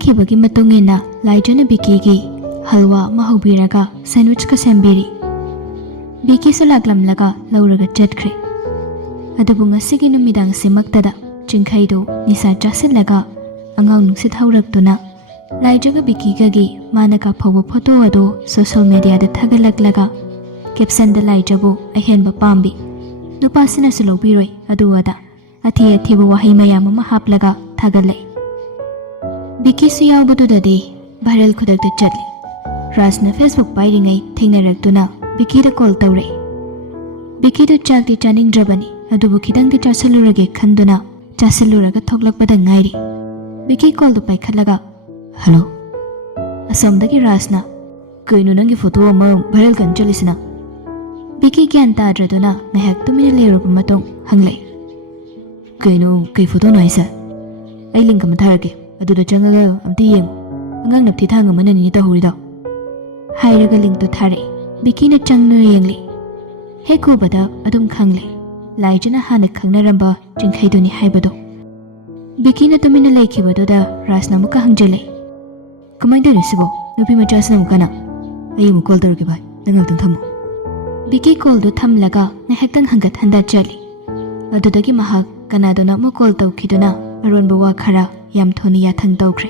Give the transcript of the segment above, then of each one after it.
ꯍꯥꯏꯅꯈꯤꯕꯒꯤ ꯃꯇꯨꯡ ꯏꯟꯅ ꯂꯥꯏꯖꯅ ꯕꯤꯀꯤꯒꯤ ꯍꯜꯋꯥ ꯑꯃ ꯍꯧꯕꯤꯔꯒ ꯁꯦꯟꯗꯋꯤꯆꯀ ꯁꯦꯝꯕꯤꯔꯤ꯫ ꯕꯤꯀꯤꯁꯨ ꯂꯥꯛꯂꯝꯂꯒ ꯂꯧꯔꯒ ꯆꯠꯈ꯭ꯔꯦ꯫ ꯑꯗꯨꯕꯨ ꯉꯁꯤꯒꯤ ꯅꯨꯃꯤꯗꯥꯡꯁꯤꯃꯛꯇꯗ ꯆꯤꯡꯈꯩꯗꯨ ꯅꯤꯁꯥ ꯆꯥꯁꯤꯜꯂꯒ ꯑꯉꯥꯡ ꯅꯨꯡꯁꯤꯠ ꯍꯧꯔꯛꯇꯨꯅ ꯂꯥꯏꯖꯒ ꯕꯤꯀꯤꯒꯒꯤ ꯃꯥꯅ ꯀꯥꯞꯍꯧꯕ ꯐꯣꯇꯣ ꯑꯗꯨ ꯁꯣꯁꯤꯌꯦꯜ ꯃꯤꯗꯤꯌꯥꯗ ꯊꯥꯒꯠꯂꯛꯂꯒ ꯀꯦꯞꯁꯟꯗ ꯂꯥꯏꯖꯕꯨ ꯑꯍꯦꯟꯕ ꯄꯥꯝꯕꯤ, ꯅꯨꯄꯥꯁꯤꯅꯁꯨ ꯂꯧꯕꯤꯔꯣꯏ ꯑꯗꯨ ꯑꯗꯥ ꯑꯊꯤ ꯑꯊꯤꯕ ꯋꯥꯍꯩ ꯃꯌꯥꯝ ꯑꯃ ꯍꯥꯞꯂꯒ ꯊꯥꯒꯠꯂꯛꯏ꯫ ꯕꯤꯀꯤꯁꯨ ꯌꯥꯎꯕꯗꯨꯗꯗꯤ ꯚꯥꯏꯔꯦꯜ ꯈꯨꯗꯛꯇ ꯆꯠꯂꯤ꯫ ꯔꯥꯖꯅ ꯐꯦꯁꯕꯨꯛ ꯄꯥꯏꯔꯤꯉꯩ ꯊꯦꯡꯅꯔꯛꯇꯨꯅ ꯕꯤꯀꯤꯗ ꯀꯣꯜ ꯇꯧꯔꯛꯏ꯫ ꯕꯤꯀꯤꯗꯨ ꯆꯥꯛꯇꯤ ꯆꯥꯅꯤꯡꯗ꯭ꯔꯕꯅꯤ, ꯑꯗꯨꯕꯨ ꯈꯤꯇꯪꯗꯤ ꯆꯥꯁꯤꯜꯂꯨꯔꯒꯦ ꯈꯟꯗꯨꯅ ꯆꯥꯁꯤꯜꯂꯨꯔꯒ ꯊꯣꯛꯂꯛꯄꯗ ꯉꯥꯏꯔꯤ꯫ ꯕꯤꯀꯤ ꯀꯣꯜꯗꯨ ꯄꯥꯏꯈꯠꯂꯒ, ꯍꯜꯂꯣ꯫ ꯑꯁꯣꯝꯗꯒꯤ ꯔꯥꯖꯅ, ꯀꯩꯅꯣ ꯅꯪꯒꯤ ꯐꯣꯇꯣ ꯑꯃ ꯚꯥꯏꯔꯦꯜ ꯀꯟꯅ ꯆꯠꯂꯤꯁꯤꯅ? ꯕꯤꯀꯤ ꯒ꯭ꯌꯥꯟ ꯇꯥꯗ꯭ꯔꯗꯨꯅ ꯉꯥꯏꯍꯥꯛ ꯇꯨꯃꯤꯟꯅ ꯂꯩꯔꯨꯕ ꯃꯇꯨꯡ ꯍꯪꯂꯛꯏ, ꯀꯩ ꯐꯣꯇꯣꯅꯣ ꯍꯥꯏꯁꯦ? ꯑꯩ ꯂꯤꯡꯛ ꯑꯃ ꯊꯥꯔꯛꯀꯦ, ꯑꯗꯨꯗ ꯆꯪꯉꯒ ꯑꯝꯇ ꯌꯦꯡꯉꯨ, ꯑꯉꯥꯡ ꯅꯞꯊꯤ ꯊꯥꯡ ꯑꯃꯅꯅꯤꯅꯦ ꯇꯧꯍꯧꯔꯤꯗꯣ꯫ ꯍꯥꯏꯔꯒ ꯂꯤꯡꯛꯇꯨ ꯊꯥꯔꯛꯏ꯫ ꯕꯤꯀꯤꯅ ꯆꯪꯗꯨꯅ ꯌꯦꯡꯂꯤ꯫ ꯍꯦꯛ ꯎꯕꯗ ꯑꯗꯨꯝ ꯈꯪꯂꯦ ꯂꯥꯏꯖꯅ ꯍꯥꯟꯅ ꯈꯪꯅꯔꯝꯕ ꯆꯤꯡꯈꯩꯗꯨꯅꯤ ꯍꯥꯏꯕꯗꯣ꯫ ꯕꯤꯀꯤꯅ ꯇꯨꯃꯤꯟꯅ ꯂꯩꯈꯤꯕꯗꯨꯗ ꯔꯥꯖꯅ ꯑꯃꯨꯛꯀ ꯍꯪꯖꯤꯜꯂꯛꯏ, ꯀꯃꯥꯏꯅ ꯇꯧꯔꯤ ꯁꯤꯕꯣ? ꯅꯨꯄꯤ ꯃꯆꯥꯁꯤꯅ ꯑꯃꯨꯛ ꯀꯅꯥ? ꯑꯩ ꯑꯃꯨꯛ ꯀꯣꯜ ꯇꯧꯔꯛꯀꯦ ꯚꯥꯏ, ꯅꯪ ꯉꯥꯛꯇꯪ ꯊꯝꯃꯣ꯫ ꯕꯤꯀꯤ ꯀꯣꯜꯗꯨ ꯊꯝꯂꯒ ꯉꯥꯏꯍꯥꯛꯇꯪ ꯍꯟꯒꯠ ꯍꯟꯗ ꯆꯠꯂꯤ꯫ ꯑꯗꯨꯗꯒꯤ ꯃꯍꯥꯛ ꯀꯅꯥꯗꯨꯅ ꯑꯃꯨꯛ ꯀꯣꯜ ꯇꯧꯈꯤꯗꯨꯅ ꯑꯔꯣꯟꯕ ꯋꯥ ꯈꯔ ꯌꯥꯝ ꯊꯨꯅ ꯌꯥꯊꯪ ꯇꯧꯈ꯭ꯔꯦ꯫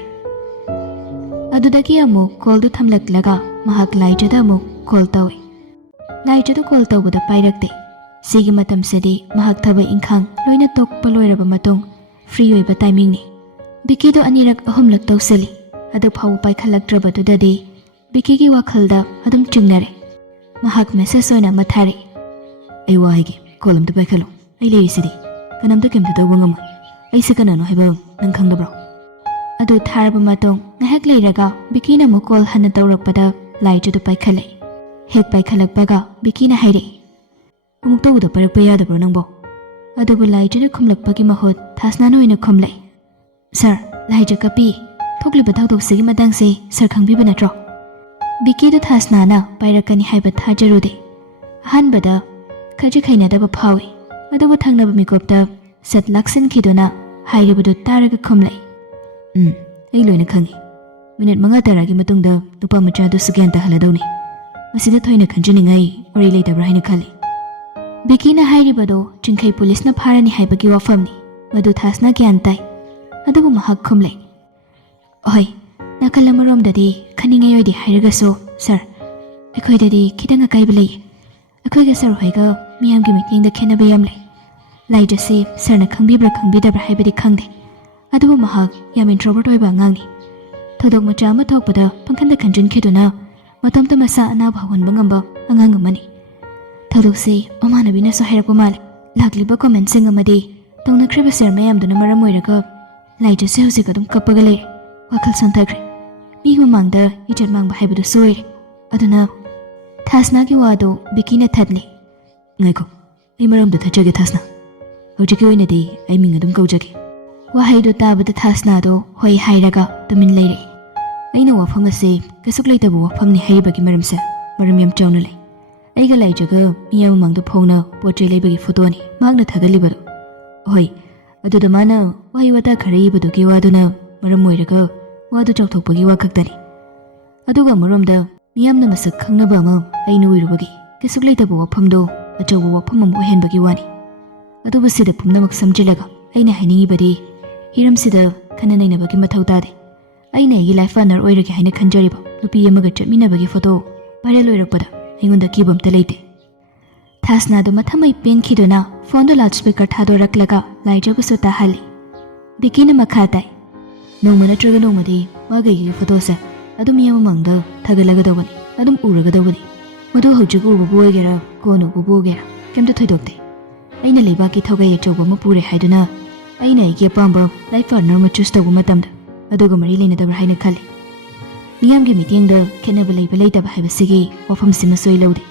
ꯑꯗꯨꯗꯒꯤ ꯑꯃꯨꯛ ꯀꯣꯜꯗꯨ ꯊꯝꯂꯛꯂꯒ ꯃꯍꯥꯛ ꯂꯥꯏꯖꯗ ꯑꯃꯨꯛ ꯀꯣꯜ ꯇꯧꯏ꯫ ꯂꯥꯏꯖꯗ ꯀꯣꯜ ꯇꯧꯕꯗ ꯄꯥꯏꯔꯛꯇꯦ꯫ ꯁꯤꯒꯤ ꯃꯇꯝꯁꯤꯗꯤ ꯃꯍꯥꯛ ꯊꯕꯛ ꯏꯪꯈꯥꯡ ꯂꯣꯏꯅ ꯇꯣꯛꯄ ꯂꯣꯏꯔꯕ ꯃꯇꯨꯡ ꯐ꯭ꯔꯤ ꯑꯣꯏꯕ ꯇꯥꯏꯃꯤꯡꯅꯤ꯫ ꯕꯤꯀꯤꯗꯨ ꯑꯅꯤꯔꯛ ꯑꯍꯨꯝꯂꯛ ꯇꯧꯁꯤꯜꯂꯤ, ꯑꯗꯨ ꯐꯥꯎꯕ ꯄꯥꯏꯈꯠꯂꯛꯇ꯭ꯔꯕꯗꯨꯗꯗꯤ ꯕꯤꯀꯤꯒꯤ ꯋꯥꯈꯜꯗ ꯑꯗꯨꯝ ꯆꯤꯡꯅꯔꯦ꯫ ꯃꯍꯥꯛ ꯃꯦꯁꯦꯖ ꯑꯣꯏꯅ ꯑꯃ ꯊꯥꯔꯛꯏ, ꯑꯩ ꯋꯥ ꯍꯥꯏꯒꯦ, ꯀꯣꯜ ꯑꯝꯇ ꯄꯥꯏꯈꯠꯂꯣ, ꯑꯩ ꯂꯩꯔꯤꯁꯤꯗꯤ, ꯀꯅꯥꯝꯇ ꯀꯩꯝꯇ ꯇꯧꯕ ꯉꯝꯃꯣꯏ, ꯑꯩꯁꯦ ꯀꯅꯥꯅꯣ ꯍꯥꯏꯕ ꯅꯪ ꯈꯪꯗꯕ꯭ꯔꯣ? ꯑꯗꯨ ꯊꯥꯔꯕ ꯃꯇꯨꯡ ꯉꯥꯏꯍꯥꯛ ꯂꯩꯔꯒ ꯕꯤꯀꯤꯅ ꯑꯃꯨꯛ ꯀꯣꯜ ꯍꯟꯅ ꯇꯧꯔꯛꯄꯗ ꯂꯥꯏꯖꯗꯨ ꯄꯥꯏꯈꯠꯂꯛꯏ꯫ ꯍꯦꯛ ꯄꯥꯏꯈꯠꯂꯛꯄꯒ ꯕꯤꯀꯤꯅ ꯍꯥꯏꯔꯛꯏ, ꯑꯃꯨꯛ ꯇꯧꯕꯗ ꯄꯥꯏꯔꯛꯄ ꯌꯥꯗꯕ꯭ꯔꯣ ꯅꯪꯕꯣ? ꯑꯗꯨꯕꯨ ꯂꯥꯏꯖꯅ ꯈꯨꯝꯂꯛꯄꯒꯤ ꯃꯍꯨꯠ ꯊꯥꯁꯅꯥꯅ ꯑꯣꯏꯅ ꯈꯨꯝꯂꯛꯏ, ꯁꯥꯔ, ꯂꯥꯏꯖ ꯀꯞꯄꯤ, ꯊꯣꯛꯂꯤꯕ ꯊꯧꯗꯣꯛꯁꯤꯒꯤ ꯃꯇꯥꯡꯁꯦ ꯁꯥꯔ ꯈꯪꯕꯤꯕ ꯅꯠꯇ꯭ꯔꯣ? ꯕꯤꯀꯤꯗꯨ ꯊꯥꯁꯅꯥꯅ ꯄꯥꯏꯔꯛꯀꯅꯤ ꯍꯥꯏꯕ ꯊꯥꯖꯔꯨꯗꯦ꯫ ꯑꯍꯥꯟꯕꯗ ꯈꯖꯤꯛ ꯍꯩꯅꯗꯕ ꯐꯥꯎꯏ, ꯑꯗꯨꯕꯨ ꯊꯪꯅꯕ ꯃꯤꯀꯨꯞꯇ ꯁꯠ ꯂꯥꯛꯁꯤꯟꯈꯤꯗꯨꯅ ꯍꯥꯏꯔꯤꯕꯗꯨ ꯇꯥꯔꯒ ꯈꯨꯝꯂꯛꯏ, ꯑꯩ ꯂꯣꯏꯅ ꯈꯪꯏ, ꯃꯤꯅꯤꯠ 5-10ꯒꯤ ꯃꯇꯨꯡꯗ ꯅꯨꯄꯥ ꯃꯆꯥꯗꯨꯁꯨ ꯒ꯭ꯌꯥꯟ ꯇꯥꯍꯜꯂꯗꯧꯅꯤ, ꯃꯁꯤꯗ ꯊꯣꯏꯅ ꯈꯟꯖꯅꯤꯡꯉꯥꯏ ꯋꯥꯔꯤ ꯂꯩꯇꯕ꯭ꯔꯥ ꯍꯥꯏꯅ ꯈꯜꯂꯤ꯫ ꯕꯤꯀꯤꯅ ꯍꯥꯏꯔꯤꯕꯗꯣ ꯆꯤꯡꯈꯩ ꯄꯨꯂꯤꯁꯅ ꯐꯥꯔꯅꯤ ꯍꯥꯏꯕꯒꯤ ꯋꯥꯐꯝꯅꯤ, ꯃꯗꯨ ꯊꯥꯁꯅꯥ ꯒ꯭ꯌꯥꯟ ꯇꯥꯏ꯫ ꯑꯗꯨꯕꯨ ꯃꯍꯥꯛ ꯈꯨꯝꯂꯛꯏ, ꯑꯍꯣꯏ, ꯅꯥꯀꯜ ꯑꯃꯔꯣꯝꯗꯗꯤ ꯈꯟꯅꯤꯡꯉꯥꯏ ꯑꯣꯏꯗꯦ ꯍꯥꯏꯔꯒꯁꯨ ꯁꯥꯔ, ꯑꯩꯈꯣꯏꯗꯗꯤ ꯈꯤꯇꯪ ꯑꯀꯥꯏꯕ ꯂꯩꯌꯦ꯫ ꯑꯩꯈꯣꯏꯒ ꯁꯥꯔ ꯍꯣꯏꯒ ꯃꯤꯌꯥꯝꯒꯤ ꯃꯤꯠꯌꯦꯡꯗ ꯈꯦꯠꯅꯕ ꯌꯥꯝ ꯂꯩ꯫ ꯂꯥꯏꯖꯁꯤ ꯁꯥꯔꯅ ꯈꯪꯕꯤꯕ꯭ꯔꯥ ꯈꯪꯕꯤꯗꯕ꯭ꯔꯥ ꯍꯥꯏꯕꯗꯤ ꯈꯪꯗꯦ, ꯑꯗꯨꯕꯨ ꯃꯍꯥꯛ ꯌꯥꯝ ꯏꯟꯇ꯭ꯔꯣꯚꯔꯠ ꯑꯣꯏꯕ ꯑꯉꯥꯡꯅꯤ꯫ ꯊꯧꯗꯣꯛ ꯃꯆꯥ ꯑꯃ ꯊꯣꯛꯄꯗ ꯄꯪꯈꯟꯗ ꯈꯟꯖꯤꯟꯈꯤꯗꯨꯅ ꯃꯇꯣꯝꯇ ꯃꯁꯥ ꯑꯅꯥꯕ ꯍꯧꯍꯟꯕ ꯉꯝꯕ ꯑꯉꯥꯡ ꯑꯃꯅꯤ꯫ ꯊꯧꯗꯣꯛꯁꯤ ꯃꯃꯥꯟꯅꯕꯤꯅꯁꯨ ꯍꯥꯏꯔꯛꯄ ꯃꯥꯜꯂꯤ꯫ ꯂꯥꯛꯂꯤꯕ ꯀꯣꯃꯦꯟꯠꯁꯤꯡ ꯑꯃꯗꯤ ꯇꯧꯅꯈ꯭ꯔꯤꯕ ꯁꯦꯌꯔ ꯃꯌꯥꯝꯗꯨꯅ ꯃꯔꯝ ꯑꯣꯏꯔꯒ ꯂꯥꯏꯖꯁꯤ ꯍꯧꯖꯤꯛ ꯑꯗꯨꯝ ꯀꯞꯄꯒ ꯂꯩꯔꯦ, ꯋꯥꯈꯜ ꯁꯣꯟꯊꯈ꯭ꯔꯦ, ꯃꯤ ꯃꯃꯥꯡꯗ ꯏꯖꯠ ꯃꯥꯡꯕ ꯍꯥꯏꯕꯗꯨꯁꯨ ꯑꯣꯏꯔꯦ꯫ ꯑꯗꯨꯅ ꯊꯥꯁꯅꯥꯒꯤ ꯋꯥꯗꯨ ꯕꯤꯀꯤꯅ ꯊꯠꯂꯤ꯫ ꯉꯥꯏꯈꯣ, ꯑꯩ ꯃꯔꯝꯗ ꯊꯠꯆꯒꯦ ꯊꯥꯁꯅꯥ, ꯍꯧꯖꯤꯛꯀꯤ ꯑꯣꯏꯅꯗꯤ ꯑꯩ ꯃꯤꯡ ꯑꯗꯨꯝ ꯀꯧꯖꯒꯦ꯫ ꯋꯥꯍꯩꯗꯨ ꯇꯥꯕꯗ ꯊꯥꯁꯅꯥꯗꯣ ꯍꯣꯏ ꯍꯥꯏꯔꯒ ꯇꯨꯃꯤꯟ ꯂꯩꯔꯛꯏ꯫ ꯑꯩꯅ ꯋꯥꯐꯝ ꯑꯁꯤ ꯀꯩꯁꯨ ꯂꯩꯇꯕ ꯋꯥꯐꯝꯅꯤ ꯍꯥꯏꯔꯤꯕꯒꯤ ꯃꯔꯝꯁꯦ ꯃꯔꯝ ꯌꯥꯝ ꯆꯥꯎꯅ ꯂꯩ꯫ ꯑꯩꯒ ꯂꯥꯏꯖꯒ ꯃꯤ ꯃꯃꯥꯡꯗ ꯐꯣꯡꯅ ꯄꯣꯠ ꯆꯩ ꯂꯩꯕꯒꯤ ꯐꯣꯇꯣꯅꯤ ꯃꯍꯥꯛꯅ ꯊꯥꯒꯠꯂꯤꯕꯗꯣ꯫ ꯍꯣꯏ, ꯑꯗꯨꯗ ꯃꯥꯅ ꯋꯥꯍꯩ ꯋꯥꯇꯥ ꯈꯔ ꯏꯕꯗꯨꯒꯤ ꯋꯥꯗꯨꯅ ꯃꯔꯝ ꯑꯣꯏꯔꯒ ꯋꯥꯗꯨ ꯆꯥꯎꯊꯣꯛꯄꯒꯤ ꯋꯥ ꯈꯛꯇꯅꯤ꯫ ꯑꯗꯨꯒ ꯑꯃꯔꯣꯝꯗ ꯃꯤꯌꯥꯝꯅ ꯃꯁꯛ ꯈꯪꯅꯕ ꯑꯃ ꯑꯩꯅ ꯑꯣꯏꯔꯨꯕꯒꯤ ꯀꯩꯁꯨ ꯂꯩꯇꯕ ꯋꯥꯐꯝꯗꯣ ꯑꯆꯧꯕ ꯋꯥꯐꯝ ꯑꯃ ꯑꯣꯏꯍꯟꯕꯒꯤ ꯋꯥꯅꯤ꯫ ꯑꯗꯨꯕꯨ ꯁꯤꯗ ꯄꯨꯝꯅꯃꯛ ꯁꯝꯖꯤꯜꯂꯒ ꯑꯩꯅ ꯍꯥꯏꯅꯤꯡꯉꯤꯕꯗꯤ ꯍꯤꯔꯝꯁꯤꯗ ꯈꯟꯅ ꯅꯩꯅꯕꯒꯤ ꯃꯊꯧ ꯇꯥꯗꯦ꯫ ꯑꯩꯅ ꯑꯩꯒꯤ ꯂꯥꯏꯐ ꯄꯥꯔꯠꯅꯔ ꯑꯣꯏꯔꯒꯦ ꯍꯥꯏꯅ ꯈꯟꯖꯔꯤꯕ ꯅꯨꯄꯤ ꯑꯃꯒ ꯆꯠꯃꯤꯟꯅꯕꯒꯤ ꯐꯣꯇꯣ ꯚꯥꯏꯔꯦꯜ ꯑꯣꯏꯔꯛꯄꯗ ꯑꯩꯉꯣꯟꯗ ꯀꯤꯕ ꯑꯝꯇ ꯂꯩꯇꯦ꯫ ꯊꯥꯁꯅꯥꯗꯨ ꯃꯊꯃꯩ ꯄꯦꯟꯈꯤꯗꯨꯅ ꯐꯣꯟꯗꯣ ꯂꯥꯎꯗ ꯁ꯭ꯄꯤꯀꯔ ꯊꯥꯗꯣꯔꯛꯂꯒ ꯂꯥꯏꯖꯕꯨꯁꯨ ꯇꯥꯍꯜꯂꯤ꯫ ꯕꯤꯀꯤꯅ ꯃꯈꯥ ꯇꯥꯏ, ꯅꯣꯡꯃ ꯅꯠꯇ꯭ꯔꯒ ꯅꯣꯡꯃꯗꯤ ꯃꯥꯒ ꯑꯩꯒꯤ ꯐꯣꯇꯣꯁꯦ ꯑꯗꯨꯝ ꯃꯤ ꯃꯃꯥꯡꯗ ꯊꯥꯒꯠꯂꯒꯗꯧꯕꯅꯤ, ꯑꯗꯨꯝ ꯎꯔꯒꯗꯧꯕꯅꯤ꯫ ꯃꯗꯨ ꯍꯧꯖꯤꯛ ꯎꯕꯕꯨ ꯑꯣꯏꯒꯦꯔꯥ ꯀꯣꯟꯅ ꯎꯕꯕꯨ ꯑꯣꯏꯒꯦꯔꯥ ꯀꯩꯝꯇ ꯊꯣꯏꯗꯣꯛꯇꯦ꯫ ꯑꯩꯅ ꯂꯩꯕꯥꯛꯀꯤ ꯊꯧꯒꯩ ꯑꯆꯧꯕ ꯑꯃ ꯄꯨꯔꯦ ꯍꯥꯏꯗꯨꯅ ꯑꯩꯅ ꯑꯩꯒꯤ ꯑꯄꯥꯝꯕ ꯂꯥꯏꯐ ꯄꯥꯔꯠꯅꯔ ꯑꯃ ꯆꯨꯁ ꯇꯧꯕ ꯃꯇꯝꯗ ꯑꯗꯨꯒ ꯃꯔꯤ ꯂꯩꯅꯗꯕ꯭ꯔꯥ ꯍꯥꯏꯅ ꯈꯜꯂꯤ꯫ ꯃꯤꯌꯥꯝꯒꯤ ꯃꯤꯠꯌꯦꯡꯗ ꯈꯦꯠꯅꯕ ꯂꯩꯕ ꯂꯩꯇꯕ ꯍꯥꯏꯕꯁꯤꯒꯤ ꯋꯥꯐꯝꯁꯤꯃꯁꯨ ꯑꯩ ꯂꯧꯗꯦ꯫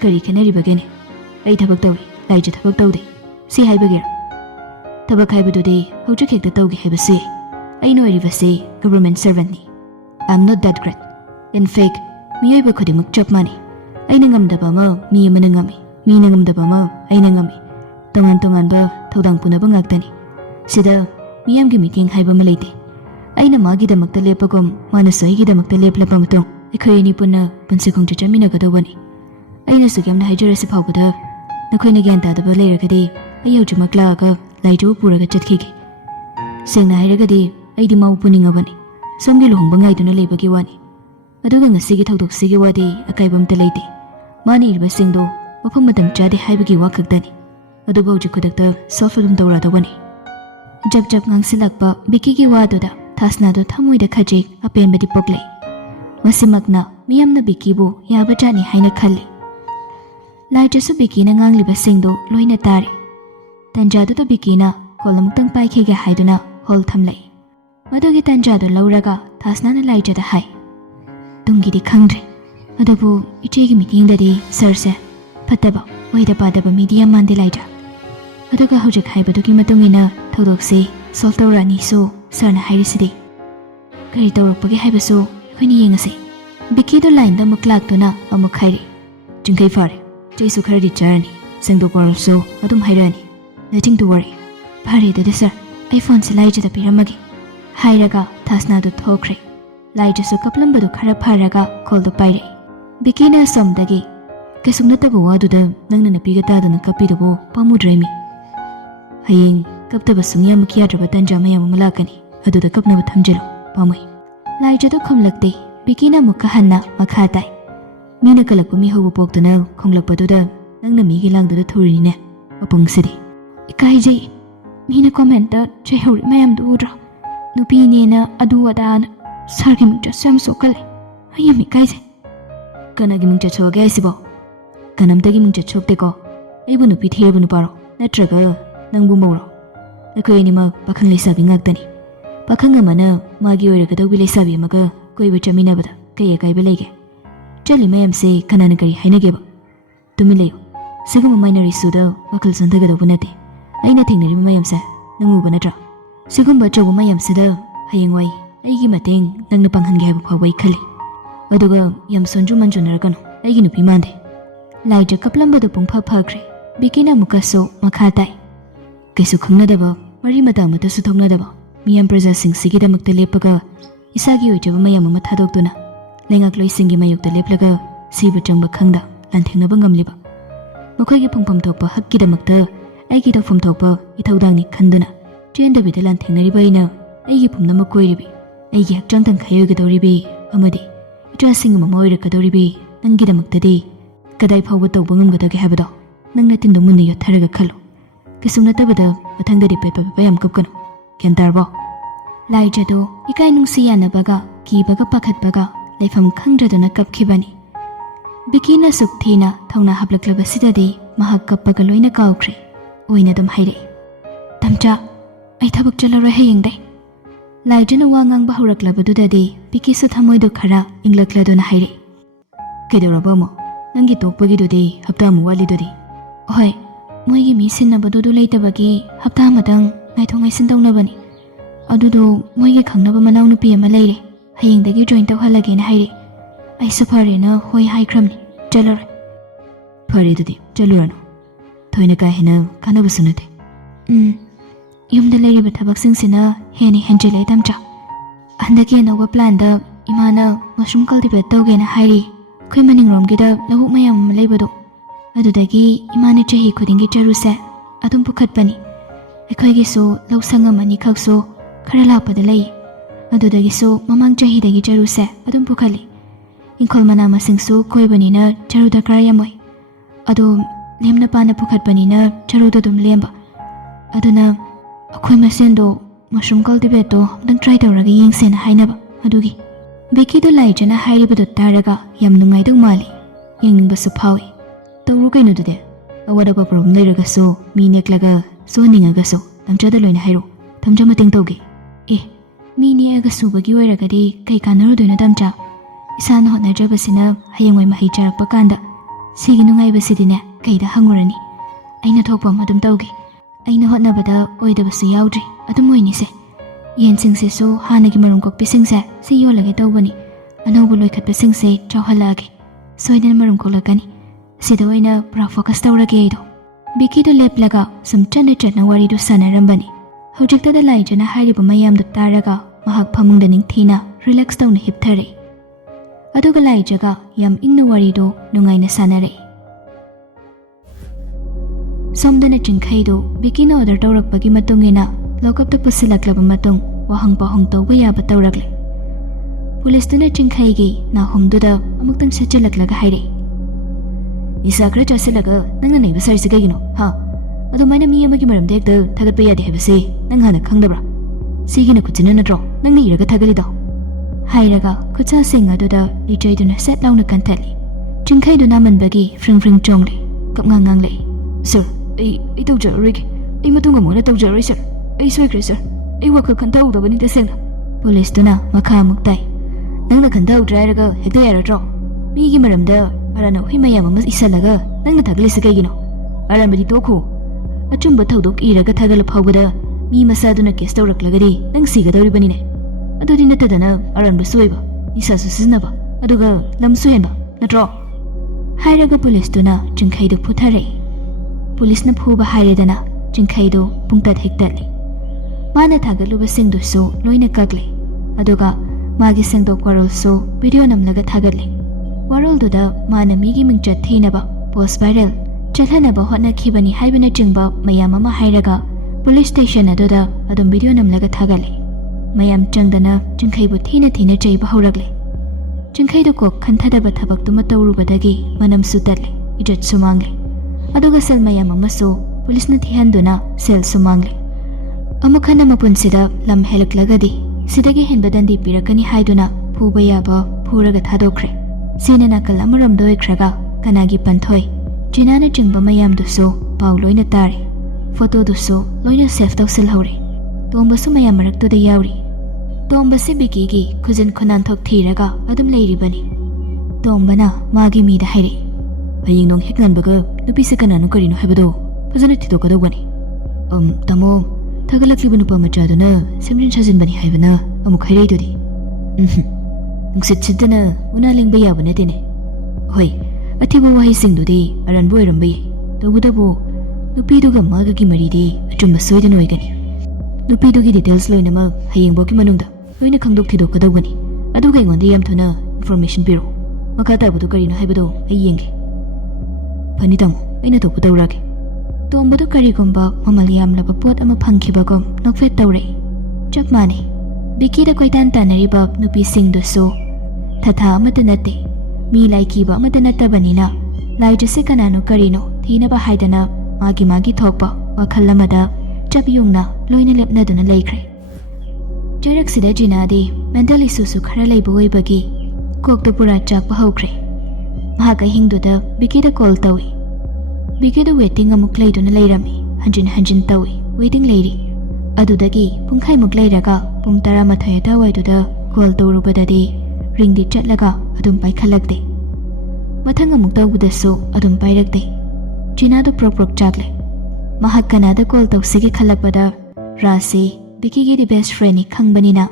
ꯀꯔꯤ ꯈꯦꯠꯅꯔꯤꯕꯒꯦꯅꯦ? ꯑꯩ ꯊꯕꯛ ꯇꯧꯏ, ꯂꯥꯏꯖ ꯊꯕꯛ ꯇꯧꯗꯦ, ꯁꯤ ꯍꯥꯏꯕꯒꯤꯔ? ꯊꯕꯛ ꯍꯥꯏꯕꯗꯨꯗꯤ ꯍꯧꯖꯤꯛ ꯍꯦꯛꯇ ꯇꯧꯒꯦ ꯍꯥꯏꯕꯁꯨ ꯌꯥꯏ꯫ ꯑꯩꯅ ꯑꯣꯏꯔꯤꯕꯁꯤ ꯒꯚꯔꯟꯃꯦꯟꯠ ꯁꯔꯚꯦꯟꯠꯅꯤ꯫ ꯑꯥꯏ ꯑꯦꯝ ꯅꯣꯠ ꯗꯦꯠ ꯒ꯭ꯔꯦꯠ꯫ ꯏꯟ ꯐꯦꯛ, ꯃꯤꯑꯣꯏꯕ ꯈꯨꯗꯤꯡꯃꯛ ꯆꯞ ꯃꯥꯟꯅꯩ꯫ ꯑꯩꯅ ꯉꯝꯗꯕ ꯑꯃ ꯃꯤ ꯑꯃꯅ ꯉꯝꯃꯤ, ꯃꯤꯅ ꯉꯝꯗꯕ ꯑꯃ ꯑꯩꯅ ꯉꯝꯃꯤ꯫ ꯇꯣꯉꯥꯟ ꯇꯣꯉꯥꯟꯕ ꯊꯧꯗꯥꯡ ꯄꯨꯅꯕ ꯉꯥꯛꯇꯅꯤ꯫ ꯁꯤꯗ ꯃꯤꯌꯥꯝꯒꯤ ꯃꯤꯠꯌꯦꯡ ꯍꯥꯏꯕ ꯑꯃ ꯂꯩꯇꯦ꯫ ꯑꯩꯅ ꯃꯥꯒꯤꯗꯃꯛꯇ ꯂꯦꯞꯄꯒꯨꯝ ꯃꯥꯅꯁꯨ ꯑꯩꯒꯤꯗꯃꯛꯇ ꯂꯦꯞꯂꯕ ꯃꯇꯨꯡ ꯑꯩꯈꯣꯏ ꯑꯅꯤ ꯄꯨꯟꯅ ꯄꯨꯟꯁꯤ ꯈꯣꯡꯆꯠ ꯆꯠꯃꯤꯟꯅꯒꯗꯧꯕꯅꯤ꯫ ꯑꯩꯅꯁꯨ ꯌꯥꯝꯅ ꯍꯥꯏꯖꯔꯁꯤ ꯐꯥꯎꯕꯗ ꯅꯈꯣꯏꯅ ꯒ꯭ꯌꯥꯟ ꯇꯥꯗꯕ ꯂꯩꯔꯒꯗꯤ ꯑꯩ ꯍꯧꯖꯤꯛꯃꯛ ꯂꯥꯛꯑꯒ ꯂꯥꯏꯖꯧ ꯄꯨꯔꯒ ꯆꯠꯈꯤꯒꯦ꯫ ꯁꯦꯡꯅ ꯍꯥꯏꯔꯒꯗꯤ ꯑꯩꯗꯤ ꯃꯥꯕꯨ ꯄꯨꯅꯤꯡꯉꯕꯅꯤ, ꯁꯣꯝꯒꯤ ꯂꯨꯍꯣꯡꯕ ꯉꯥꯏꯗꯨꯅ ꯂꯩꯕꯒꯤ ꯋꯥꯅꯤ꯫ ꯑꯗꯨꯒ ꯉꯁꯤꯒꯤ ꯊꯧꯗꯣꯛꯁꯤꯒꯤ ꯋꯥꯗꯤ ꯑꯀꯥꯏꯕ ꯑꯝꯇ ꯂꯩꯇꯦ꯫ ꯃꯥꯅ ꯏꯔꯤꯕꯁꯤꯡꯗꯣ ꯃꯐꯝ ꯃꯇꯝ ꯆꯥꯗꯦ ꯍꯥꯏꯕꯒꯤ ꯋꯥ ꯈꯛꯇꯅꯤ, ꯑꯗꯨꯕꯨ ꯍꯧꯖꯤꯛ ꯈꯨꯗꯛꯇ ꯁꯣꯜꯐ ꯑꯗꯨꯝ ꯇꯧꯔꯗꯧꯕꯅꯤ꯫ ꯖꯞ ꯖꯞ ꯉꯥꯡꯁꯤꯜꯂꯛꯄ ꯕꯤꯀꯤꯒꯤ ꯋꯥꯗꯨꯗ ꯊꯥꯁꯅꯥꯗꯣ ꯊꯃꯣꯏꯗ ꯈꯖꯤꯛ ꯑꯄꯦꯟꯕꯗꯤ ꯄꯣꯛꯂꯛꯏ꯫ ꯃꯁꯤꯃꯛꯅ ꯃꯤꯌꯥꯝꯅ ꯕꯤꯀꯤꯕꯨ ꯌꯥꯕꯖꯥꯠꯅꯤ ꯍꯥꯏꯅ ꯈꯜꯂꯤ꯫ ꯂꯥꯏꯖꯁꯨ ꯕꯤꯀꯤꯅ ꯉꯥꯡꯂꯤꯕꯁꯤꯡꯗꯨ ꯂꯣꯏꯅ ꯇꯥꯔꯤ꯫ ꯇꯟꯖꯥꯗꯨꯗ ꯕꯤꯀꯤꯅ ꯀꯣꯜ ꯑꯃꯨꯛꯇꯪ ꯄꯥꯏꯈꯤꯒꯦ ꯍꯥꯏꯗꯨꯅ ꯍꯣꯜ ꯊꯝꯂꯛꯏ꯫ ꯃꯗꯨꯒꯤ ꯇꯟꯖꯥꯗꯨ ꯂꯧꯔꯒ ꯊꯥꯁꯅꯥꯅ ꯂꯥꯏꯖꯗ ꯍꯥꯏ, ꯇꯨꯡꯒꯤꯗꯤ ꯈꯪꯗ꯭ꯔꯦ, ꯑꯗꯨꯕꯨ ꯏꯆꯦꯒꯤ ꯃꯤꯠꯌꯦꯡꯗꯗꯤ ꯁꯔꯁꯦ ꯐꯠꯇꯕ ꯑꯣꯏꯗ ꯄꯥꯗꯕ ꯃꯤꯗꯤ ꯌꯥꯝ ꯃꯥꯟꯗꯦ ꯂꯥꯏꯖ꯫ ꯑꯗꯨꯒ ꯍꯧꯖꯤꯛ ꯍꯥꯏꯕꯗꯨꯒꯤ ꯃꯇꯨꯡ ꯏꯟꯅ ꯊꯧꯗꯣꯛꯁꯤ ꯁꯣꯜꯐ ꯇꯧꯔꯛꯑꯅꯤꯁꯨ ꯁꯔꯅ ꯍꯥꯏꯔꯤꯁꯤꯗꯤ꯫ ꯀꯔꯤ ꯇꯧꯔꯛꯄꯒꯦ ꯍꯥꯏꯕꯁꯨ ꯑꯩꯈꯣꯏꯅ ꯌꯦꯡꯉꯁꯤ꯫ ꯕꯤꯀꯤꯗꯣ ꯂꯥꯏꯟꯗ ꯑꯃꯨꯛ ꯂꯥꯛꯇꯨꯅ ꯑꯃꯨꯛ ꯍꯥꯏꯔꯤ, ꯆꯤꯡꯈꯩ ꯐꯥꯔꯦ, ꯆꯩꯁꯨ ꯈꯔꯗꯤ ꯆꯥꯔꯅꯤ, ꯁꯦꯡꯗꯣꯛꯄ ꯑꯣꯏꯔꯁꯨ ꯑꯗꯨꯝ ꯍꯥꯏꯔꯛꯑꯅꯤ, ꯅꯊꯤꯡ ꯇꯨ ꯋꯥꯔꯤ꯫ ꯐꯔꯦ ꯑꯗꯨꯗꯤ ꯁꯔ, ꯑꯩ ꯐꯣꯟꯁꯦ ꯂꯥꯏꯖꯗ ꯄꯤꯔꯝꯃꯒꯦ ꯍꯥꯏꯔꯒ ꯊꯥꯁꯅꯥꯗꯨ ꯊꯣꯛꯈ꯭ꯔꯦ꯫ ꯂꯥꯏꯖꯁꯨ ꯀꯞꯂꯝꯕꯗꯨ ꯈꯔ ꯐꯔꯒ ꯀꯣꯜꯗꯨ ꯄꯥꯏꯔꯛꯏ꯫ ꯕꯤꯀꯤꯅ ꯑꯁꯣꯝꯗꯒꯤ, ꯀꯩꯁꯨꯝ ꯅꯠꯇꯕ ꯋꯥꯗꯨꯗ ꯅꯪꯅ ꯅꯨꯄꯤꯒ ꯇꯥꯗꯅ ꯀꯞꯄꯤꯗꯨꯕꯨ ꯄꯥꯝꯃꯨꯗ꯭ꯔꯦꯃꯤ꯫ ꯍꯌꯦꯡ ꯀꯞꯇꯕ ꯁꯨꯡꯌꯥꯃꯛ ꯌꯥꯗ꯭ꯔꯕ ꯇꯟꯖꯥ ꯃꯌꯥꯝ ꯑꯃ ꯂꯥꯛꯀꯅꯤ, ꯑꯗꯨꯗ ꯀꯞꯅꯕ ꯊꯝꯖꯤꯜꯂꯨ, ꯄꯥꯝꯃꯨꯏ꯫ ꯂꯥꯏꯖꯗꯨ ꯈꯨꯝꯂꯛꯇꯦ꯫ ꯕꯤꯀꯤꯅ ꯑꯃꯨꯛꯀ ꯍꯟꯅ ꯃꯈꯥ ꯇꯥꯏ, ꯃꯤꯅ ꯀꯜꯂꯛꯄ ꯃꯤꯍꯧꯕ ꯄꯣꯛꯇꯨꯅ ꯈꯣꯡꯂꯛꯄꯗꯨꯗ ꯅꯪꯅ ꯃꯤꯒꯤ ꯂꯥꯡꯗꯨꯗ ꯊꯨꯔꯤꯅꯤꯅꯦ, ꯃꯄꯨꯡꯁꯤꯗꯤ꯫ ꯏꯀꯥꯏꯖꯩ, ꯃꯤꯅ ꯀꯣꯃꯦꯟꯇ ꯆꯩꯍꯧꯔꯤ ꯃꯌꯥꯝꯗꯨ ꯎꯗ꯭ꯔꯣ? ꯅꯨꯄꯤꯅꯦꯅ ꯑꯗꯨ ꯑꯗꯥꯅ ꯁꯔꯒꯤ ꯃꯤꯡꯆꯠꯁꯨ ꯌꯥꯝ ꯁꯣꯛꯀꯜꯂꯦ, ꯑꯩ ꯌꯥꯝ ꯏꯀꯥꯏꯖꯩ꯫ ꯀꯅꯥꯒꯤ ꯃꯤꯡꯆꯠ ꯁꯣꯛꯑꯒꯦ ꯍꯥꯏꯁꯤꯕꯣ? ꯀꯅꯥꯝꯇꯒꯤ ꯃꯤꯡꯆꯠ ꯁꯣꯛꯇꯦꯀꯣ꯫ ꯑꯩꯕꯨ ꯅꯨꯄꯤ ꯊꯤꯔꯕ ꯅꯨꯄꯥꯔꯣ ꯅꯠꯇ꯭ꯔꯒ ꯅꯪꯕꯨ ꯃꯧꯔꯣ? ꯑꯩꯈꯣꯏ ꯑꯅꯤꯃꯛ ꯄꯥꯈꯪ ꯂꯩꯁꯥꯕꯤ ꯉꯥꯛꯇꯅꯤ꯫ ꯄꯥꯈꯪ ꯑꯃꯅ ꯃꯥꯒꯤ ꯑꯣꯏꯔꯒꯗꯧꯕꯤ ꯂꯩꯁꯥꯕꯤ ꯑꯃꯒ ꯀꯣꯏꯕ ꯆꯠꯃꯤꯟꯅꯕꯗ ꯀꯩ ꯑꯀꯥꯏꯕ ꯂꯩꯒꯦ? ꯆꯠꯂꯤ ꯃꯌꯥꯝꯁꯦ ꯀꯅꯥꯅ ꯀꯔꯤ ꯍꯥꯏꯅꯒꯦꯕ? ꯇꯨꯃꯤꯟ ꯂꯩꯌꯨ, ꯁꯤꯒꯨꯝꯕ ꯃꯥꯏꯅꯔ ꯏꯁꯨꯗ ꯋꯥꯈꯜ ꯆꯣꯟꯊꯒꯗꯧꯕ ꯅꯠꯇꯦ꯫ ꯑꯩꯅ ꯊꯦꯡꯅꯔꯤꯕ ꯃꯌꯥꯝꯁꯦ ꯅꯪ ꯎꯕ ꯅꯠꯇ꯭ꯔꯥ? ꯁꯤꯒꯨꯝꯕ ꯑꯆꯧꯕ ꯃꯌꯥꯝꯁꯤꯗ ꯍꯌꯦꯡꯋꯥꯏ ꯑꯩꯒꯤ ꯃꯇꯦꯡ ꯅꯪꯅ ꯄꯥꯡꯍꯟꯒꯦ ꯍꯥꯏꯕ ꯐꯥꯎꯕ ꯑꯩ ꯈꯜꯂꯤ꯫ ꯑꯗꯨꯒ ꯌꯥꯝ ꯁꯣꯟꯖꯨ ꯃꯟꯖꯨꯅꯔꯛꯀꯅꯨ, ꯑꯩꯒꯤ ꯅꯨꯄꯤ ꯃꯥꯟꯗꯦ꯫ ꯂꯥꯏꯖ ꯀꯞꯂꯝꯕꯗꯨ ꯄꯨꯡꯐ ꯐꯈ꯭ꯔꯦ꯫ ꯕꯤꯀꯤꯅ ꯑꯃꯨꯛꯀꯁꯨ ꯃꯈꯥ ꯇꯥꯏ, ꯀꯩꯁꯨ ꯈꯪꯅꯗꯕ, ꯃꯔꯤ ꯃꯇꯥ ꯑꯃꯠꯇꯁꯨ ꯊꯣꯛꯅꯗꯕ ꯃꯤꯌꯥꯝ ꯄ꯭ꯔꯖꯥꯁꯤꯡꯁꯤꯒꯤꯗꯃꯛꯇ ꯂꯦꯞꯄꯒ ꯏꯁꯥꯒꯤ ꯑꯣꯏꯖꯕ ꯃꯌꯥꯝ ꯑꯃ ꯊꯥꯗꯣꯛꯇꯨꯅ ꯂꯩꯉꯥꯛꯂꯣꯏꯁꯤꯡꯒꯤ ꯃꯥꯌꯣꯛꯇ ꯂꯦꯞꯂꯒ ꯁꯤꯕ ꯆꯪꯕ ꯈꯪꯗ ꯂꯥꯟꯊꯦꯡꯅꯕ ꯉꯝꯂꯤꯕ ꯃꯈꯣꯏꯒꯤ ꯐꯪꯐꯝ ꯊꯣꯛꯄ ꯍꯛꯀꯤꯗꯃꯛꯇ ꯑꯩꯒꯤ ꯇꯧꯐꯝ ꯊꯣꯛꯄ ꯏꯊꯧꯗꯥꯡꯅꯤ ꯈꯟꯗꯨꯅ ꯆꯦꯟꯗꯕꯤꯗ ꯂꯥꯟꯊꯦꯡꯅꯔꯤꯕ ꯑꯩꯅ ꯑꯩꯒꯤ ꯄꯨꯝꯅꯃꯛ ꯀꯣꯏꯔꯤꯕꯤ, ꯑꯩꯒꯤ ꯍꯛꯆꯥꯡ ꯇꯪꯈꯥꯏ ꯑꯣꯏꯒꯗꯧꯔꯤꯕꯤ ꯑꯃꯗꯤ ꯏꯆꯥꯁꯤꯡ ꯑꯃ ꯑꯣꯏꯔꯛꯀꯗꯧꯔꯤꯕꯤ ꯅꯪꯒꯤꯗꯃꯛꯇꯗꯤ ꯀꯗꯥꯏ ꯐꯥꯎꯕ ꯇꯧꯕ ꯉꯝꯒꯗꯒꯦ ꯍꯥꯏꯕꯗꯣ ꯅꯪꯅ ꯇꯤꯟꯗꯨ ꯃꯨꯟꯅ ꯌꯣꯠꯊꯔꯒ ꯈꯜꯂꯨ꯫ ꯀꯩꯁꯨꯝ ꯅꯠꯇꯕꯗ ꯃꯊꯪꯗꯗꯤ ꯄꯦꯠꯄ ꯄꯦꯠꯄ ꯌꯥꯝ ꯀꯞꯀꯅꯨ, ꯒ꯭ꯌꯥꯟ ꯇꯥꯔꯕꯣ? ꯂꯥꯏꯖꯗꯣ ꯏꯀꯥꯏ ꯅꯨꯡꯁꯤ ꯌꯥꯅꯕꯒ ꯀꯤꯕꯒ ꯄꯥꯈꯠꯄꯒ ꯂꯩꯐꯝ ꯈꯪꯗ꯭ꯔꯗꯨꯅ ꯀꯞꯈꯤꯕꯅꯤ꯫ ꯕꯤꯀꯤꯅ ꯁꯨꯛ ꯊꯤꯅ ꯊꯧꯅꯥ ꯍꯥꯞꯂꯛꯂꯕꯁꯤꯗꯗꯤ ꯃꯍꯥꯛ ꯀꯞꯄꯒ ꯂꯣꯏꯅ ꯀꯥꯎꯈ꯭ꯔꯦ꯫ ꯑꯣꯏꯅ ꯑꯗꯨꯝ ꯍꯥꯏꯔꯛꯏ, ꯇꯝꯆꯥ, ꯑꯩ ꯊꯕꯛ ꯆꯠꯂꯔꯣꯏ ꯍꯌꯦꯡꯗꯩ꯫ ꯂꯥꯏꯖꯅ ꯋꯥ ꯉꯥꯡꯕ ꯍꯧꯔꯛꯂꯕꯗꯨꯗꯗꯤ ꯕꯤꯀꯤꯁꯨ ꯊꯃꯣꯏꯗꯨ ꯈꯔ ꯏꯪꯂꯛꯂꯗꯨꯅ ꯍꯥꯏꯔꯛꯏ, ꯀꯩꯗꯧꯔꯕ ꯑꯃꯨꯛ? ꯅꯪꯒꯤ ꯇꯣꯛꯄꯒꯤꯗꯨꯗꯤ ꯍꯞꯇꯥ ꯑꯃꯨꯛ ꯋꯥꯠꯂꯤꯗꯨꯗꯤ꯫ ꯍꯣꯏ, ꯃꯣꯏꯒꯤ ꯃꯤ ꯁꯤꯟꯅꯕꯗꯨꯗꯨ ꯂꯩꯇꯕꯒꯤ ꯍꯞꯇꯥ ꯑꯃꯇꯪ ꯉꯥꯏꯊꯣꯛ ꯉꯥꯏꯁꯤꯟ ꯇꯧꯅꯕꯅꯤ꯫ ꯑꯗꯨꯗꯣ ꯃꯣꯏꯒꯤ ꯈꯪꯅꯕ ꯃꯅꯥꯎꯅꯨꯄꯤ ꯑꯃ ꯂꯩꯔꯦ, ꯍꯌꯦꯡꯗꯒꯤ ꯖꯣꯏꯟ ꯇꯧꯍꯜꯂꯒꯦꯅ ꯍꯥꯏꯔꯛꯏ꯫ ꯑꯩꯁꯨ ꯐꯔꯦꯅ ꯍꯣꯏ ꯍꯥꯏꯈ꯭ꯔꯕꯅꯤ, ꯆꯠꯂꯔꯣꯏ꯫ ꯐꯔꯦ ꯑꯗꯨꯗꯤ ꯆꯠꯂꯨꯔꯅꯨ, ꯊꯣꯏꯅ ꯀꯥ ꯍꯦꯟꯅ ꯀꯥꯟꯅꯕꯁꯨ ꯅꯠꯇꯦ꯫ ꯌꯨꯝꯗ ꯂꯩꯔꯤꯕ ꯊꯕꯛꯁꯤꯡꯁꯤꯅ ꯍꯦꯟꯅ ꯍꯦꯟꯖꯤꯜꯂꯦ ꯇꯝꯆꯥ꯫ ꯍꯟꯗꯛꯀꯤ ꯑꯅꯧꯕ ꯄ꯭ꯂꯥꯟꯗ ꯏꯃꯥꯅ ꯃꯁꯔꯨꯝ ꯀꯜꯇꯤꯚꯦꯠ ꯇꯧꯒꯦꯅ ꯍꯥꯏꯔꯤ꯫ ꯑꯩꯈꯣꯏ ꯃꯅꯤꯡꯔꯣꯝꯒꯤꯗ ꯂꯧꯕꯨꯛ ꯃꯌꯥꯝ ꯑꯃ ꯂꯩꯕꯗꯣ, ꯑꯗꯨꯗꯒꯤ ꯏꯃꯥꯅ ꯆꯍꯤ ꯈꯨꯗꯤꯡꯒꯤ ꯆꯔꯨꯁꯦ ꯑꯗꯨꯝ ꯄꯨꯈꯠꯄꯅꯤ꯫ ꯑꯩꯈꯣꯏꯒꯤꯁꯨ ꯂꯧ ꯁꯪꯉꯝ ꯑꯅꯤꯈꯛꯁꯨ ꯈꯔ ꯂꯥꯞꯄꯗ ꯂꯩ, ꯑꯗꯨꯗꯒꯤꯁꯨ ꯃꯃꯥꯡ ꯆꯍꯤꯗꯒꯤ ꯆꯔꯨꯁꯦ ꯑꯗꯨꯝ ꯄꯨꯈꯠꯂꯤ꯫ ꯏꯪꯈꯣꯜ ꯃꯅꯥ ꯃꯁꯤꯡꯁꯨ ꯀꯣꯏꯕꯅꯤꯅ ꯆꯔꯨ ꯗꯔꯀꯥꯔ ꯌꯥꯝ ꯑꯣꯏ꯫ ꯑꯗꯣ ꯂꯦꯝꯅ ꯄꯥꯅ ꯄꯨꯈꯠꯄꯅꯤꯅ ꯆꯔꯨꯗꯣ ꯑꯗꯨꯝ ꯂꯦꯝꯕ꯫ ꯑꯗꯨꯅ ꯑꯩꯈꯣꯏ ꯃꯁꯦꯟꯗꯣ ꯃꯁꯔꯨꯝ ꯀꯜꯇꯤꯚꯦꯠꯇꯣ ꯑꯝꯇꯪ ꯇ꯭ꯔꯥꯏ ꯇꯧꯔꯒ ꯌꯦꯡꯁꯦꯅ ꯍꯥꯏꯅꯕ, ꯑꯗꯨꯒꯤ꯫ ꯕꯤꯀꯤꯗꯣ ꯂꯥꯏꯖꯅ ꯍꯥꯏꯔꯤꯕꯗꯨ ꯇꯥꯔꯒ ꯌꯥꯝ ꯅꯨꯡꯉꯥꯏꯗꯧ ꯃꯥꯜꯂꯤ, ꯌꯦꯡꯅꯤꯡꯕꯁꯨ ꯐꯥꯎꯏ꯫ ꯇꯧꯔꯨ ꯀꯩꯅꯣꯗꯨꯗꯤ, ꯑꯋꯥꯠ ꯑꯄꯥ ꯄ꯭ꯔꯣꯕ꯭ꯂꯦꯝ ꯂꯩꯔꯒꯁꯨ ꯃꯤ ꯅꯦꯛꯂꯒ ꯁꯨꯍꯟꯅꯤꯡꯉꯒꯁꯨ ꯇꯝꯆꯥꯗ ꯂꯣꯏꯅ ꯍꯥꯏꯔꯛꯎ, ꯇꯝꯆꯥ ꯃꯇꯦꯡ ꯇꯧꯒꯦ꯫ ꯑꯦ, ꯃꯤ ꯅꯦꯛꯑꯒ ꯁꯨꯕꯒꯤ ꯑꯣꯏꯔꯒꯗꯤ ꯀꯩ ꯀꯥꯟꯅꯔꯨꯗꯣꯏꯅꯣ ꯇꯝꯆꯥ? ꯏꯁꯥꯅ ꯍꯣꯠꯅꯖꯕꯁꯤꯅ ꯍꯌꯦꯡꯋꯥꯏ ꯃꯍꯩ ꯆꯥꯔꯛꯄ ꯀꯥꯟꯗ ꯁꯤꯒꯤ ꯅꯨꯡꯉꯥꯏꯕꯁꯤꯗꯤꯅꯦ ꯀꯩꯗ ꯍꯪꯉꯨꯔꯅꯤ? ꯑꯩꯅ ꯊꯣꯛꯄ ꯑꯃ ꯑꯗꯨꯝ ꯇꯧꯒꯦ꯫ ꯑꯩꯅ ꯍꯣꯠꯅꯕꯗ ꯑꯣꯏꯗꯕꯁꯨ ꯌꯥꯎꯗ꯭ꯔꯤ, ꯑꯗꯨꯝ ꯑꯣꯏꯅꯤꯁꯦ꯫ ꯌꯦꯟꯁꯤꯡꯁꯤꯁꯨ ꯍꯥꯟꯅꯒꯤ ꯃꯔꯨꯝ ꯀꯣꯛꯄꯤꯁꯤꯡꯁꯦ ꯁꯤ ꯌꯣꯜꯂꯒꯦ ꯇꯧꯕꯅꯤ, ꯑꯅꯧꯕ ꯂꯣꯏꯈꯠꯄꯁꯤꯡꯁꯦ ꯆꯥꯎꯍꯜꯂꯛꯑꯒꯦ, ꯁꯣꯏꯗꯅ ꯃꯔꯨꯝ ꯀꯣꯛꯂꯛꯀꯅꯤ꯫ ꯁꯤꯗ ꯑꯣꯏꯅ ꯄꯨꯔꯥ ꯐꯣꯀꯁ ꯇꯧꯔꯒꯦ ꯑꯩꯗꯣ꯫ ꯕꯤꯀꯤꯗꯣ ꯂꯦꯞꯂꯒ ꯁꯨꯝ ꯆꯠꯅ ꯆꯠꯅ ꯋꯥꯔꯤꯗꯨ ꯁꯥꯟꯅꯔꯝꯕꯅꯤ꯫ ꯍꯧꯖꯤꯛꯇꯗ ꯂꯥꯏꯖꯅ ꯍꯥꯏꯔꯤꯕ ꯃꯌꯥꯝꯗꯨ ꯇꯥꯔꯒ mahak phamungda ningthina relax tawna hipthare aduga laijaga yam ingna warido nungaina sanare somdana chingkhaido bikina order tawrakpagi matungina lokapta pusilaklaba matung wahang pahong tawba yaba tawrakle police tuna chingkhaigi na homduda amuktang sachalaklaga haire isakra chasilaga nangna neiba sarisi kaigino ha adumaina mi amagi maramda hekta thagatpa yade haibase nang hana khangdabra sigina kuchina natro nangna iraga thagalido hairaga kucha sing aduda lichaiduna set launa kanthali chingkhaidu namanbagi fring fring chongle kapngangangle sir ai tawjarorige ai matunga mona tawjaroi sir ai soikre sir ai wakal khantahudabani tasengna police tuna makha muktai nangna khantahudra hekta yaradro migi maramda arana himayam ama isalaga nangna thagalisa kaigino arambadi tokhu achumba thaudok iraga thagala phawbada mi masaduna case tawraklagadi nang sigadoribani ne adudi natadana aranba soiba isasu siznaba aduga lamsu henba natro hairaga police tuna chingkhaidu phuthare police na phuba hairedana chingkhaidu pungtat hektali mana thagaluba singdusu loina kakle aduga magi sengdok warolsu video namlaga thagalle warolduda mana migi mingchat thinaba post viral chalhanaba hotnakhibani haibana chingba mayam ama hairaga police station aduda adum video namlaga thagalle mayam changdana chingkhaibu thina thina chaiba hawragle chingkhaidu ko khanthadaba thabaktu matawrubadagi manam sutarle ijat sumangle aduga sel mayam amaso police na thihanduna sel sumangle amukhana mapunsida lam helaklagadi sidagi henbadandi pirakani haiduna phuba yaba phuraga thadokre sina nakal amaramdo ikhraga kanagi panthoi jinana chingba mayam duso paw loina tare photo duso loina save tawsil hore tomba su mayam maraktu da yauri tomba se bikigi khujin khunan thok thiraga adum leiribani tomba na magi mi da haire haying nong heknan baga nupi se kananu karino habado phajana thidokadogani tamo thagalakliba nupa machaduna semrin sajinbani haibana amuk haireidodi nungsit chidana una lengba yaba natene hoi athiba wahi singdudi aranbo irambai tawudabu nupiduga magagi maridi achumba soidana oigani nupidugi details loinama hayengboki manungda loina khangdok thidokadogani aduga ingonda yam thuna information piro makha tabudu karino haibado ai yenge pani tamo aina topu tawrage tombudu karigumba mamal yamlaba pot ama phangkhibagum nokfet tawre chap mane bikida koitan tanariba nupi singdusu thatha amata natte mi laikiba amata nattabanina laijase kanano karino thinaba haidana magi thokpa wakhallamada chapyungna loina lepnaduna laikre jaraksida jinadi mental isusu khara leiba oibagi kokta pura chakpa hokre mahaga hingduda bikida call tawi bikida waiting amuk leiduna leirami hanjin tawi waiting leiri adudagi pungkhai muk leiraga pung 11 tawaiduda call tawrubadadi ringdi chatlaga adum paikhalakde mathang amuk tawbudasu adum pairakde jinadu prok chakle mahak kanada call tawsigi khalakpada rasi bikigi di best friend ni khangbanina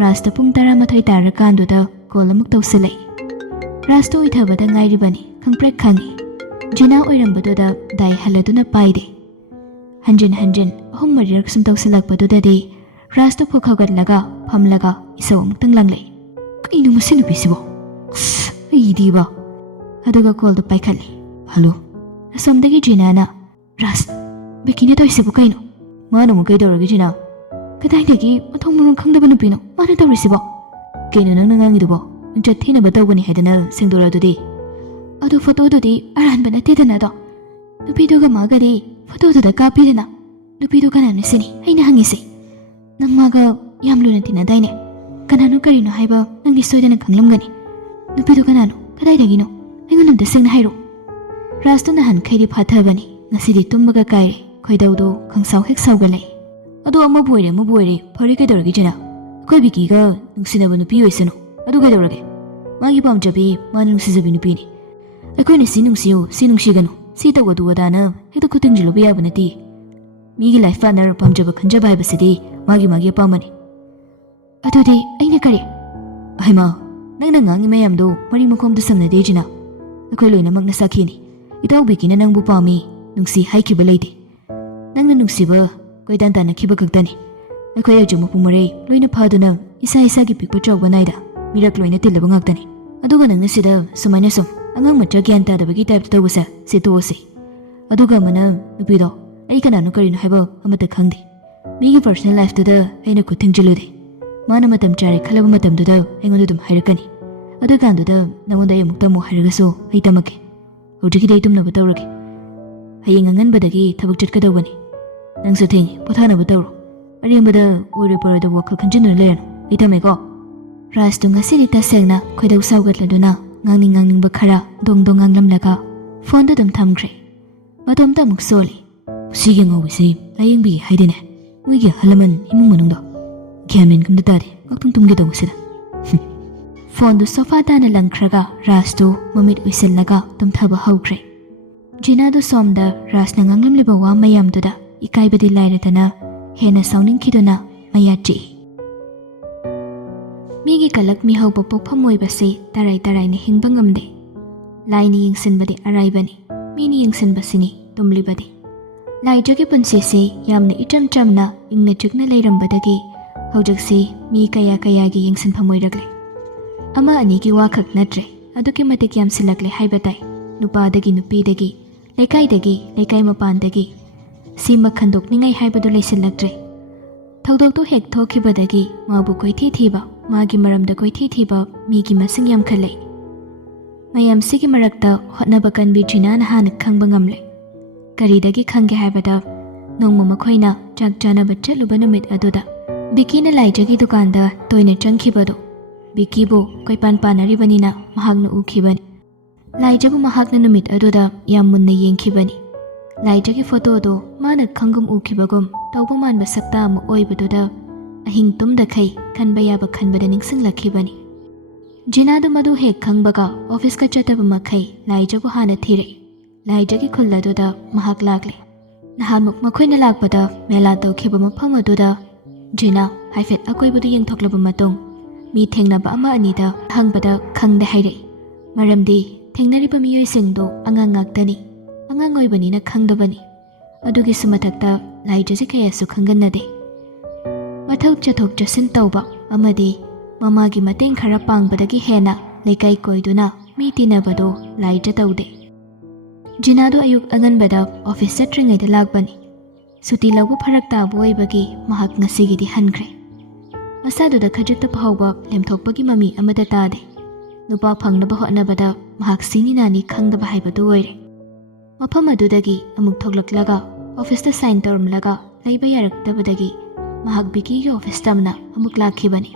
rasta pung 11 tarakanduda call amuk tawsilai rasto ithabada ngairibani khangprek khangi jina oirambaduda dai haladuna paide hanjin ahum marirak sum tawsilakpadudadi rasto phokhagatlaga phamlaga isaw amutang langlei kainu masinu bisibo idiba aduga call do paikhalle hello asomdagi jinana ras bikini toisibo kaino mano mo kaidoragi jina kadaidagi mathong murung khangdaba nupino mana tawrisibo kaino nang nangangidubo nungchat thinaba tawbani haidana sengdoradudi adu photo dudi aranba natedana do nupiduga magadi photo duda kapidana nupidu kananu sini aina hangise nangmaga yamluna tinadaine kananu karino haiba nangni soidana khanglamgani nupidu kananu kadaidagino aingonamda sengna hairo rastuna han khairi phathabani ngasidi tumbaga kaire khoidawdo khangsaw hek sawgalai adu amma boire phari kaidoragi jina koi bikiga nungsinaba nupi oisanu adu kaidorage magi pamjabi manu nungsijabi nupini akoina si nungsiganu si tawadu wadana hekta kutingjilo yabanati migi life partner pamjaba khanjaba haibasidi magi apamani adudi aina kare aima nangna ngangi mayamdo mari makomda samnade jina akoi loinamagna sakhini itaw bikina nangbu pami nungsi haikiba leite nangna nungsiba koidan tana khiba kaktani akoi ajumu pumare loina phaduna isa isagi pikpa chawba naida mirak loina tillaba ngaktani aduga nangna sida sumaina sum angang macha gyan tadabagi type tawbasa se tosi aduga mana nupido ai kananu karino haiba amata khangdi migi personal life tuda aina kuthing jilude mana matam chare khalaba matam tuda aingonda dum hairakani aduganduda nangonda ayamukta mu hairagaso ai tamake hojiki dai tumna batawrage hayeng anganbadagi thabak chatkadawani nangsu thengi pothana batawro ariyambada ore parada wakha khanjinu lerano ai tameko Raj tu ngasi rita segna khoidau saugatladuna ngangning khara dongdong nganglamlaga phone dum thamkhre matom tamuk soli sige ngawisi layengbi haidine muigi halaman imung manungdo gyamen kumda tari ngaktung tumge dongusida phone du sofa dana langkhraga Raj tu mamit uisellaga tumthaba haukhre Jina du somda Raj na nganglamliba wa mayam duda ikaibadi lairatana hena sauning khiduna mayachi Migi kalak mi hau bopok pamoy basi taray ni hingbangamde. Lai ni yingsin badi aray bani, mi ni yingsin basi ni tumli badi. Lai jogi punsi si yam na itam cham na ing na juk na layram badagi, hau jag si mi kaya gi yingsin pamoy ragle. Ama ani ki wakak nadre, aduki matik yam silakle hai batay, nupa dagi nupi dagi, laikay mapan dagi. Si makhandok ni ngay hai badu lay silakdre. Thawdok tu hek thoki badagi, mabu koy thiba. Magi maramda koi thiba migi masing yam khalai mayam sigi marakta hotnaba kanbi Jina na hana khangba ngamle karidagi khangge haibada nongma makhoina chak chana bacchaluba numit aduda Biki na laijagi dukanda toina changkhibado Biki bu koi panaribanina mahagna ukhibani laijabu mahagna numit aduda yam munna yengkhibani laijagi photo do mana khangum ukhibagum tawba manba sakta amu oibaduda ahing tumda khai khanba yaba khanbada ningsinglakibani Jina du madu hek khangbaga office ka chataba makhai laijabu hana thire laijagi khulladuda mahak lagle nahanmuk makhoina lakpada mela tawkhiba mafam aduda Jina haifet akoibadu yengthoklaba matung mi thengnaba ama anida hangbada khangde haire maramdi thengnariba miyoi singdo angang ngaktani angang oibani na khangdabani adugi sumathakta laijaji kayasu khanganade Mathau chathok chasin tawba amadi mamagi mateng khara pangbadagi hena lekai koiduna mi tinabado laija tawde Jina do ayuk anganbada office satringai da lagbani suti lagu pharak tabu oibagi mahak ngasigi di hankhre masadu da khajutta phawba lemthokpagi mami amada tade nupa phangnaba hotnabada mahak sini nani khangdaba haibadu oire mafam adudagi amuk thoklaklaga office ta sign tawrmlaga leiba yaraktabadagi mahak Biki office tamna amuk lakhibani